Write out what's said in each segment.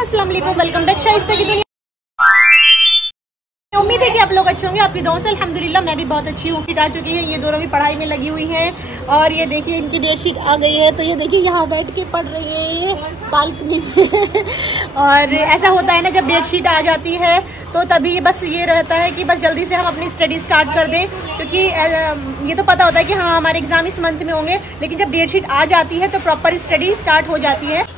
अस्सलाम वालेकुम, welcome back Shaista की दुनिया। उम्मीद है कि आप लोग अच्छे होंगे। आपकी दुआओं से अल्हम्दुलिल्लाह मैं भी बहुत अच्छी हूँ। फिट आ चुकी है, ये दोनों भी पढ़ाई में लगी हुई हैं और ये देखिए इनकी डेट शीट आ गई है, तो ये देखिए यहाँ बैठ के पढ़ रही है ये बालकनी में। और ऐसा होता है ना, जब डेट शीट आ जाती है तो तभी बस ये रहता है कि बस जल्दी से हम अपनी स्टडी स्टार्ट कर दें, क्योंकि ये तो पता होता है कि हाँ हमारे एग्जाम इस मंथ में होंगे, लेकिन जब डेट शीट आ जाती है तो प्रॉपर स्टडी स्टार्ट हो जाती है।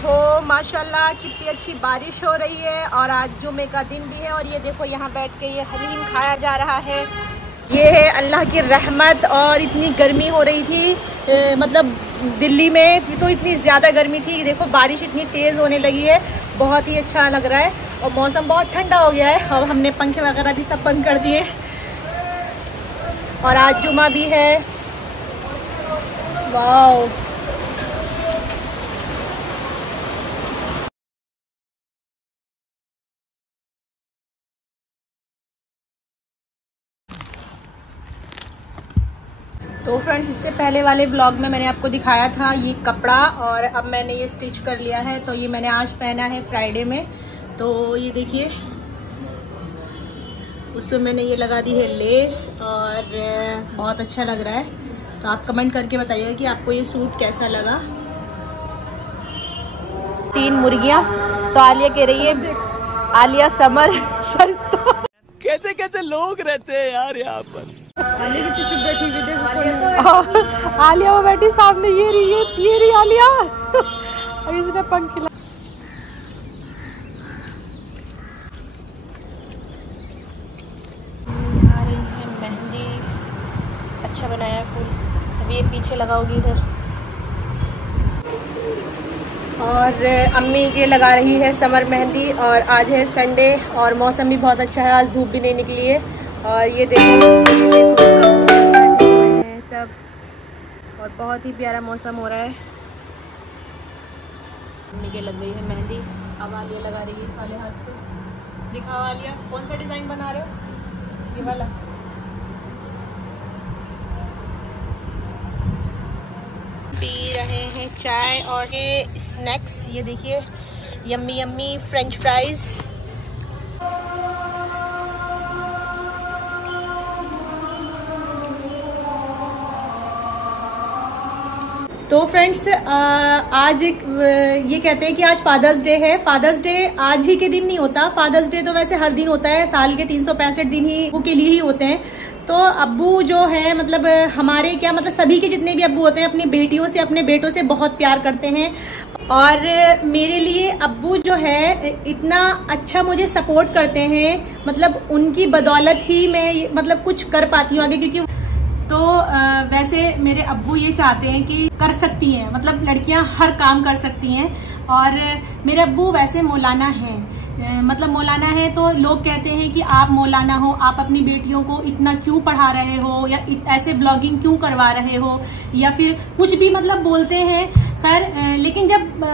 तो माशाल्लाह कितनी अच्छी बारिश हो रही है और आज जुमे का दिन भी है और ये देखो यहाँ बैठ के ये हलीम खाया जा रहा है। ये है अल्लाह की रहमत। और इतनी गर्मी हो रही थी, मतलब दिल्ली में तो इतनी ज़्यादा गर्मी थी। देखो बारिश इतनी तेज़ होने लगी है, बहुत ही अच्छा लग रहा है और मौसम बहुत ठंडा हो गया है। और हमने पंखे वगैरह भी सब बंद कर दिए और आज जुमा भी है। वाह, तो फ्रेंड्स इससे पहले वाले ब्लॉग में मैंने आपको दिखाया था ये कपड़ा और अब मैंने ये स्टिच कर लिया है। तो ये मैंने आज पहना है फ्राइडे में। तो ये देखिए उस पर मैंने ये लगा दी है लेस और बहुत अच्छा लग रहा है। तो आप कमेंट करके बताइएगा कि आपको ये सूट कैसा लगा। 3 मुर्गियाँ। तो आलिया कह रही है, आलिया समर शाइस्ता। कैसे कैसे लोग रहते हैं यार यहाँ पर। आलिया की चुप बैठी हुई देखो। आलिया वो बैठी सामने, ये रही आलिया। अब इसने पंख खिला। आ रही है मेहंदी, अच्छा बनाया फूल। अभी ये पीछे लगाओगी इधर। और अम्मी ये लगा रही है समर मेहंदी। और आज है संडे और मौसम भी बहुत अच्छा है, आज धूप भी नहीं निकली है। और ये देखो सब, और बहुत ही प्यारा मौसम हो रहा है। अम्मी के लग गई है मेहंदी, अब आलिया लगा रही है इस वाले हाथ पे। दिखाओ आलिया, कौन सा डिज़ाइन बना रहे हो? ये वाला। पी रहे हैं चाय और ये स्नैक्स। ये देखिए यम्मी यम्मी फ्रेंच फ्राइज। तो फ्रेंड्स आज ये कहते हैं कि आज फादर्स डे है। फादर्स डे आज ही के दिन नहीं होता, फादर्स डे तो वैसे हर दिन होता है, साल के 365 दिन ही के लिए ही होते हैं। तो अब्बू जो है, मतलब हमारे क्या, मतलब सभी के जितने भी अब्बू होते हैं अपनी बेटियों से, अपने बेटों से बहुत प्यार करते हैं। और मेरे लिए अब्बू जो है इतना अच्छा मुझे सपोर्ट करते हैं, मतलब उनकी बदौलत ही मैं मतलब कुछ कर पाती हूँ आगे। क्योंकि तो वैसे मेरे अब्बू ये चाहते हैं कि कर सकती हैं, मतलब लड़कियां हर काम कर सकती हैं। और मेरे अब्बू वैसे मौलाना हैं, मतलब मौलाना है। तो लोग कहते हैं कि आप मौलाना हो, आप अपनी बेटियों को इतना क्यों पढ़ा रहे हो, या ऐसे व्लॉगिंग क्यों करवा रहे हो, या फिर कुछ भी मतलब बोलते हैं। खैर लेकिन जब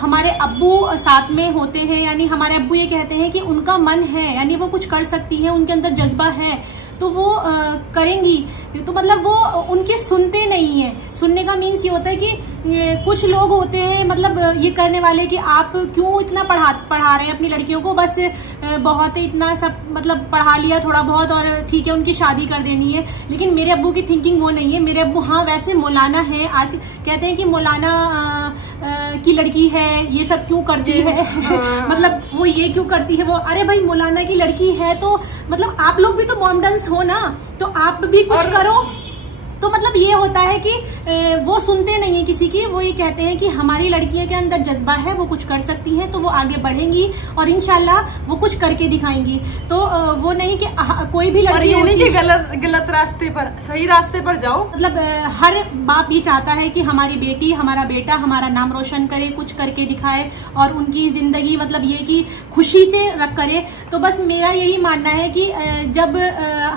हमारे अब्बू साथ में होते हैं, यानी हमारे अब्बू ये कहते हैं कि उनका मन है, यानी वो कुछ कर सकती है, उनके अंदर जज्बा है तो वो करेंगी। तो मतलब वो उनके सुनते नहीं है। सुनने का मीन्स ये होता है कि कुछ लोग होते हैं मतलब ये करने वाले कि आप क्यों इतना पढ़ा रहे हैं अपनी लड़कियों को, बस बहुत इतना सब मतलब पढ़ा लिया थोड़ा बहुत और ठीक है उनकी शादी कर देनी है। लेकिन मेरे अब्बू की थिंकिंग वो नहीं है। मेरे अब्बू हाँ वैसे मौलाना है, आज कहते हैं कि मौलाना की लड़की है ये सब क्यों करती है। मतलब वो ये क्यों करती है वो, अरे भाई मौलाना की लड़की है तो मतलब आप लोग भी तो मॉमडन्स हो ना, तो आप भी कुछ करो। तो मतलब ये होता है कि वो सुनते नहीं है किसी की। वो ये कहते हैं कि हमारी लड़कियों के अंदर जज्बा है, वो कुछ कर सकती हैं तो वो आगे बढ़ेंगी और इंशाल्लाह वो कुछ करके दिखाएंगी। तो वो नहीं कि कोई भी लड़की ये नहीं कि गलत रास्ते पर, सही रास्ते पर जाओ। मतलब हर बाप ये चाहता है कि हमारी बेटी, हमारा बेटा हमारा नाम रोशन करे, कुछ करके दिखाए और उनकी जिंदगी मतलब ये कि खुशी से करे। तो बस मेरा यही मानना है कि जब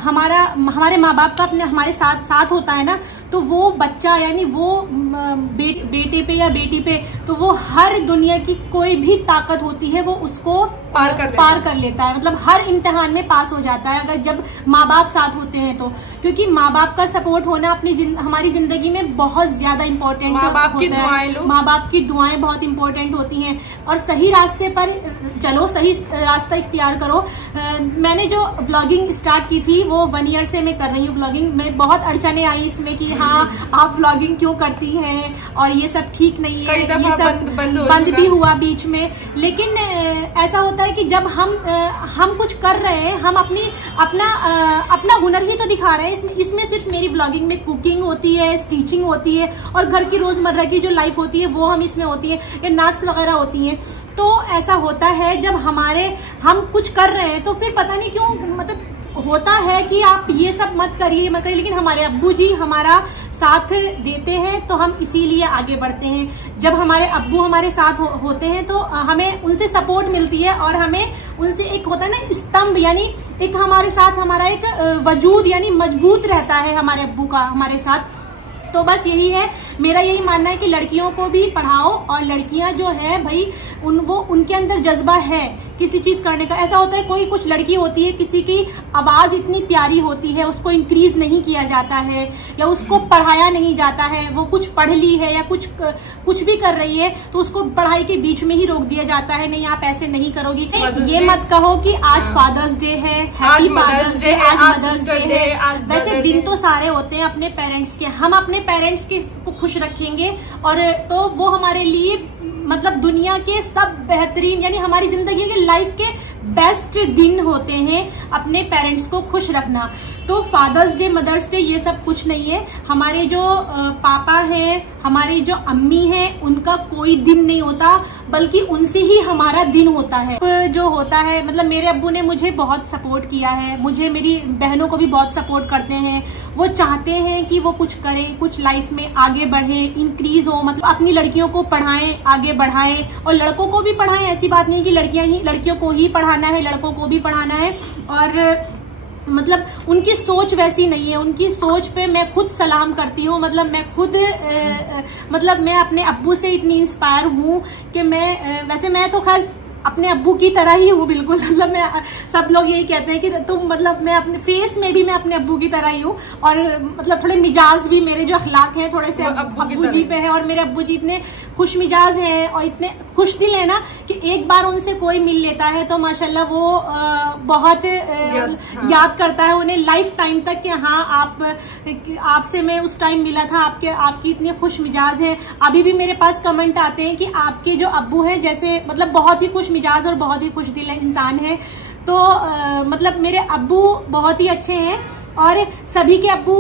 हमारे माँ बाप का अपने हमारे साथ होता है ना, तो वो बच्चा यानी वो बेटे पे या बेटी पे, तो वो हर दुनिया की कोई भी ताकत होती है वो उसको पार कर लेता है। मतलब हर इम्तिहान में पास हो जाता है अगर जब माँ बाप साथ होते हैं तो, क्योंकि माँ बाप का सपोर्ट होना हमारी जिंदगी में बहुत ज्यादा इम्पोर्टेंट होता है। माँ बाप की दुआएं बहुत इंपॉर्टेंट होती हैं। और सही रास्ते पर चलो, सही रास्ता इख्तियार करो। मैंने जो व्लॉगिंग स्टार्ट की थी वो 1 ईयर से मैं कर रही हूँ व्लॉगिंग में। बहुत अड़चने आई इसमें कि हाँ आप व्लॉगिंग क्यों करती हैं और ये सब ठीक नहीं है, ये सब बंद भी हुआ बीच में। लेकिन ऐसा होता है कि जब हम कुछ कर रहे हैं, हम अपना हुनर ही तो दिखा रहे हैं। इसमें सिर्फ मेरी व्लॉगिंग में कुकिंग होती है, स्टिचिंग होती है और घर की रोजमर्रा की जो लाइफ होती है वो हम इसमें होती है, या नाच वगैरह होती है। तो ऐसा होता है जब हम कुछ कर रहे हैं तो फिर पता नहीं क्यों मतलब होता है कि आप ये सब मत करिए, लेकिन हमारे अब्बू जी हमारा साथ देते हैं तो हम इसीलिए आगे बढ़ते हैं। जब हमारे अब्बू हमारे साथ होते हैं तो हमें उनसे सपोर्ट मिलती है और हमें उनसे एक होता है ना स्तंभ, यानी एक हमारे साथ हमारा एक वजूद यानी मजबूत रहता है हमारे अब्बू का हमारे साथ। तो बस यही है, मेरा यही मानना है कि लड़कियों को भी पढ़ाओ और लड़कियां जो है भाई उनके अंदर जज्बा है किसी चीज करने का। ऐसा होता है कुछ लड़की होती है, किसी की आवाज इतनी प्यारी होती है, उसको इंक्रीज नहीं किया जाता है या उसको पढ़ाया नहीं जाता है। वो कुछ पढ़ ली है या कुछ भी कर रही है तो उसको पढ़ाई के बीच में ही रोक दिया जाता है, नहीं आप ऐसे नहीं करोगी। ये मत कहो कि आज फादर्स डे है, हैप्पी फादर्स डे, आज मदर्स डे है। वैसे दिन तो सारे होते हैं अपने पेरेंट्स के, हम अपने पेरेंट्स को खुश रखेंगे और तो वो हमारे लिए मतलब दुनिया के सब बेहतरीन यानी हमारी जिंदगी के लाइफ के बेस्ट दिन होते हैं अपने पेरेंट्स को खुश रखना। तो फादर्स डे, मदर्स डे ये सब कुछ नहीं है। हमारे जो पापा हैं, हमारे जो अम्मी हैं, उनका कोई दिन नहीं होता बल्कि उनसे ही हमारा दिन होता है। जो होता है मतलब मेरे अब्बू ने मुझे बहुत सपोर्ट किया है, मुझे मेरी बहनों को भी बहुत सपोर्ट करते हैं। वो चाहते हैं कि वो कुछ करें, कुछ लाइफ में आगे बढ़े, इंक्रीज हो, मतलब अपनी लड़कियों को पढ़ाएं, आगे बढ़ाएं और लड़कों को भी पढ़ाएं। ऐसी बात नहीं कि लड़कियों को ही पढ़ाना है, लड़कों को भी पढ़ाना है। और मतलब उनकी सोच वैसी नहीं है, उनकी सोच पे मैं खुद सलाम करती हूँ। मतलब मैं खुद मतलब मैं अपने अब्बू से इतनी इंस्पायर हूँ कि वैसे मैं तो खैर अपने अब्बू की तरह ही हूँ बिल्कुल। मतलब मैं सब लोग यही कहते हैं कि तुम मतलब मैं अपने फेस में भी मैं अपने अब्बू की तरह ही हूँ और मतलब थोड़े मिजाज भी मेरे जो अखलाक हैं थोड़े से अब्बू जी पे है। और मेरे अब्बू जी इतने खुश मिजाज हैं और इतने खुश दिल है ना कि एक बार उनसे कोई मिल लेता है तो माशाल्लाह वो बहुत याद करता है उन्हें लाइफ टाइम तक कि हाँ आपसे मैं उस टाइम मिला था, आपकी इतने खुश मिजाज है। अभी भी मेरे पास कमेंट आते हैं कि आपके जो अब्बू हैं जैसे मतलब बहुत ही खुश मिजाज और बहुत ही खुश दिल इंसान है। तो मतलब मेरे अब्बू बहुत ही अच्छे हैं और सभी के अब्बू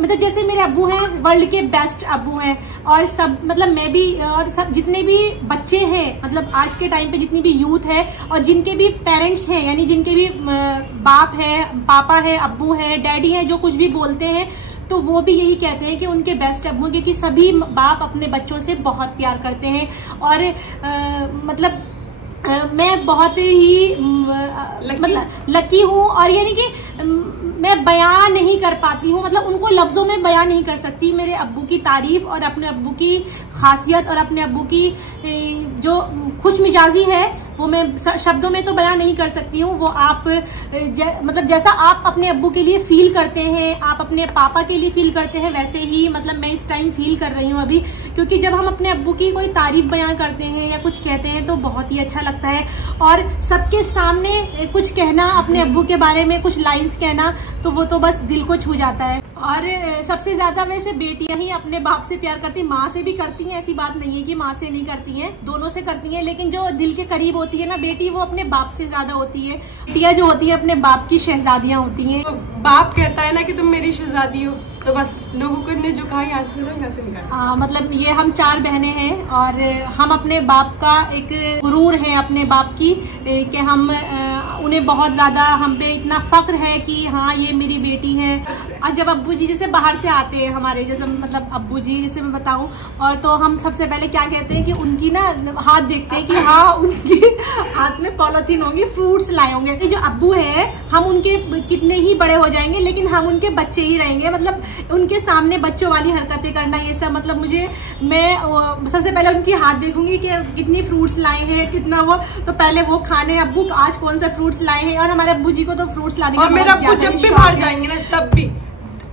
मतलब जैसे मेरे अब्बू हैं वर्ल्ड के बेस्ट अब्बू हैं। और सब मतलब मैं भी और सब जितने भी बच्चे हैं मतलब आज के टाइम पे जितनी भी यूथ है और जिनके भी पेरेंट्स हैं यानी जिनके भी बाप है, पापा है, अब्बू है, डैडी है, जो कुछ भी बोलते हैं तो वो भी यही कहते हैं कि उनके बेस्ट अब्बू, क्योंकि सभी बाप अपने बच्चों से बहुत प्यार करते हैं। और मतलब मैं बहुत ही मतलब लकी हूँ और यानी कि मैं बयान नहीं कर पाती हूँ, मतलब उनको लफ्जों में बयान नहीं कर सकती मेरे अब्बू की तारीफ और अपने अब्बू की खासियत और अपने अब्बू की जो खुश मिजाजी है वो मैं शब्दों में तो बयान नहीं कर सकती हूँ। वो आप मतलब जैसा आप अपने अब्बू के लिए फील करते हैं, आप अपने पापा के लिए फील करते हैं, वैसे ही मतलब मैं इस टाइम फील कर रही हूँ अभी। क्योंकि जब हम अपने अब्बू की कोई तारीफ बयान करते हैं या कुछ कहते हैं तो बहुत ही अच्छा लगता है। और सबके सामने कुछ कहना, अपने अब्बू के बारे में कुछ लाइन्स कहना, तो वो तो बस दिल को छू जाता है। और सबसे ज्यादा वैसे बेटियां ही अपने बाप से प्यार करती, माँ से भी करती हैं, ऐसी बात नहीं है कि माँ से नहीं करती हैं, दोनों से करती हैं। लेकिन जो दिल के करीब होती है ना बेटी, वो अपने बाप से ज्यादा होती है। बेटियां जो होती है अपने बाप की शहजादियां होती हैं। तो बाप कहता है ना कि तुम मेरी शहजादी हो, तो बस लोगों ने जो कहा यहाँ से सुनो, यहाँ से निकाल। मतलब ये हम 4 बहनें हैं और हम अपने बाप का एक गुरूर है अपने बाप की कि हम उन्हें बहुत ज्यादा हम पे इतना फक्र है कि हाँ ये मेरी बेटी है। और जब अब्बू जी जैसे बाहर से आते हैं हमारे, जैसे मतलब अब्बू जी जैसे मैं बताऊं, और तो हम सबसे पहले क्या कहते हैं कि उनकी ना हाथ देखते हैं कि हाँ उनकी हाथ में पॉलिथीन होगी, फ्रूट्स लाए होंगे। जो अब्बू है हम उनके कितने ही बड़े हो जाएंगे लेकिन हम उनके बच्चे ही रहेंगे। मतलब उनके सामने बच्चों वाली हरकतें करना, ये सब मतलब मैं सबसे पहले उनकी हाथ देखूंगी कि कितनी फ्रूट्स लाए हैं, कितना वो, तो पहले वो खाने, अब्बू आज कौन सा फ्रूट्स लाए हैं। और हमारे अब्बू जी को तो फ्रूट्स लाने और मेरा अब्बू जब भी बाहर जाएंगे ना तब भी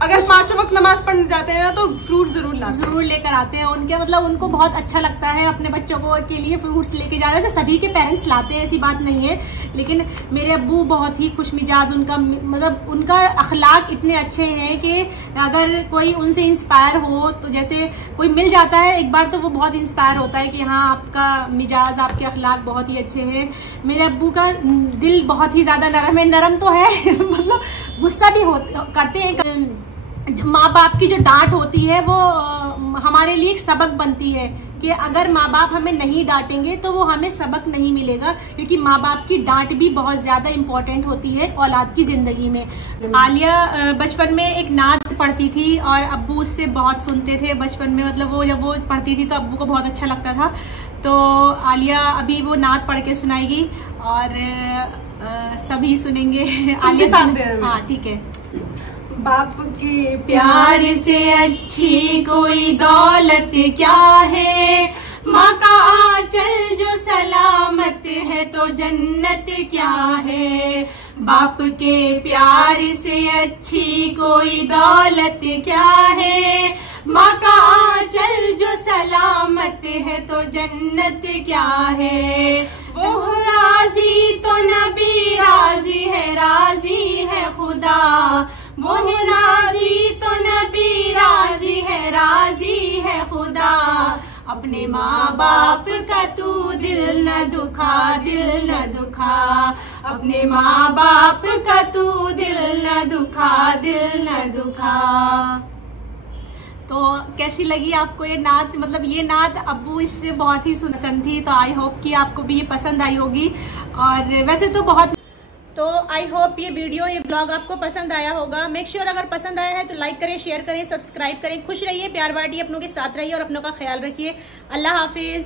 अगर 5 वक्त नमाज पढ़ने जाते हैं ना तो फ्रूट जरूर लेकर आते हैं। उनके मतलब उनको बहुत अच्छा लगता है अपने बच्चों को के लिए फ्रूट्स लेके जा रहे हैं। सभी के पेरेंट्स लाते हैं, ऐसी बात नहीं है, लेकिन मेरे अब्बू बहुत ही खुश मिजाज, उनका मतलब उनका अखलाक इतने अच्छे हैं कि अगर कोई उनसे इंस्पायर हो तो जैसे कोई मिल जाता है एक बार तो वो बहुत इंस्पायर होता है कि हाँ आपका मिजाज, आपके अखलाक बहुत ही अच्छे हैं। मेरे अब्बू का दिल बहुत ही ज्यादा नरम है, नरम तो है मतलब गुस्सा भी करते हैं। माँ बाप की जो डांट होती है वो हमारे लिए एक सबक बनती है कि अगर माँ बाप हमें नहीं डांटेंगे तो वो हमें सबक नहीं मिलेगा, क्योंकि माँ बाप की डांट भी बहुत ज्यादा इम्पोर्टेंट होती है औलाद की जिंदगी में। आलिया बचपन में एक नात पढ़ती थी और अब्बू उससे बहुत सुनते थे बचपन में, मतलब वो जब वो पढ़ती थी तो अब्बू को बहुत अच्छा लगता था। तो आलिया अभी वो नात पढ़ के सुनाएगी और सभी सुनेंगे। आलिया हाँ ठीक है। बाप के प्यार से अच्छी कोई दौलत क्या है, माँ का आंचल जो सलामत है तो जन्नत क्या है। बाप के प्यार से अच्छी कोई दौलत क्या है, माँ का आंचल जो सलामत है तो जन्नत क्या है। वो राजी तो नबी राजी है खुदा, वो राजी तो नबी राजी है खुदा। अपने माँ बाप का तू दिल न दुखा, अपने माँ बाप का तू दिल न दुखा। तो कैसी लगी आपको ये नात? मतलब ये नात अब्बू इससे बहुत ही पसंद थी, तो आई होप कि आपको भी ये पसंद आई होगी। और वैसे तो आई होप ये वीडियो, ये ब्लॉग आपको पसंद आया होगा। मेक श्योर अगर पसंद आया है तो लाइक करें, शेयर करें, सब्सक्राइब करें। खुश रहिए, प्यार बांटिए, अपनों के साथ रहिए और अपनों का ख्याल रखिए। अल्लाह हाफिज।